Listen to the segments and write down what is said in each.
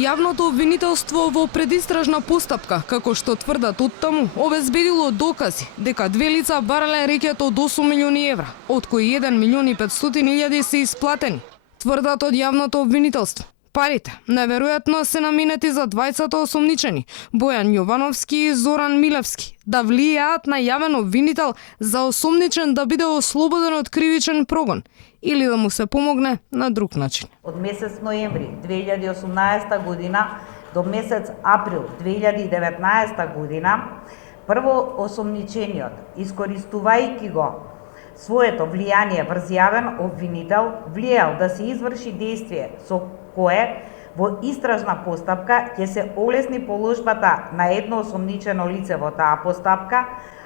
Јавното обвинителство во предистражна постапка, како што тврдат оттаму, обезбедило докази дека две лица барале рекет од 8 милиони евра, од кои 1 милион и 500 илјади се исплатени. Тврдат од јавното обвинителство. Парите, наверојатно, се наменети за двајцата осомничени, Бојан Јовановски и Зоран Милевски, да влијаат на јавен обвинител за осомничен да биде ослободен од кривичен прогон или да му се помогне на друг начин. Од месец ноември 2018 година до месец април 2019 година, прво осомничениот, искористувајќи го своето влијание врз јавен обвинител, влијал да се изврши действие со кое во истражна постапка ќе се олесни положбата на едно осомничено лице во таа постапка,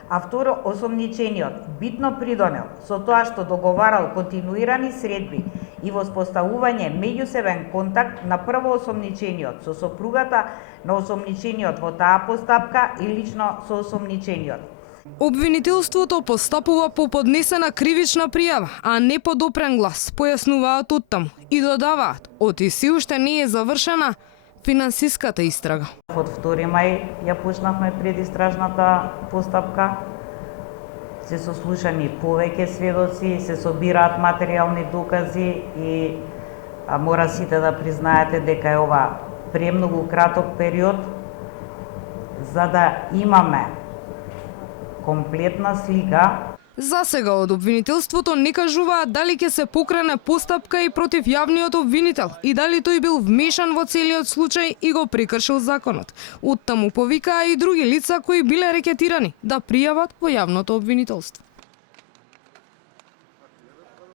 а второ осомничениот битно придонел со тоа што договарал континуирани средби и воспоставување меѓусебен контакт на прво осомничениот со сопругата на осомничениот во таа постапка и лично со осомничениот. Обвинителството постапува по поднесена кривична пријава, а не по допрен глас, појаснуваат оттаму и додаваат, оти се уште не е завршена финансиската истрага. Од 2 мај ја почнавме предистражната постапка. Се сослушани повеќе сведоци, се собираат материјални докази и мора сите да признаете дека е ова премногу краток период за да имаме комплетна слика. За сега од обвинителството не кажуваат дали ќе се покрене постапка и против јавниот обвинител и дали тој бил вмешан во целиот случај и го прекршил законот. Оттаму повикаа и други лица кои биле рекетирани да пријават во јавното обвинителство.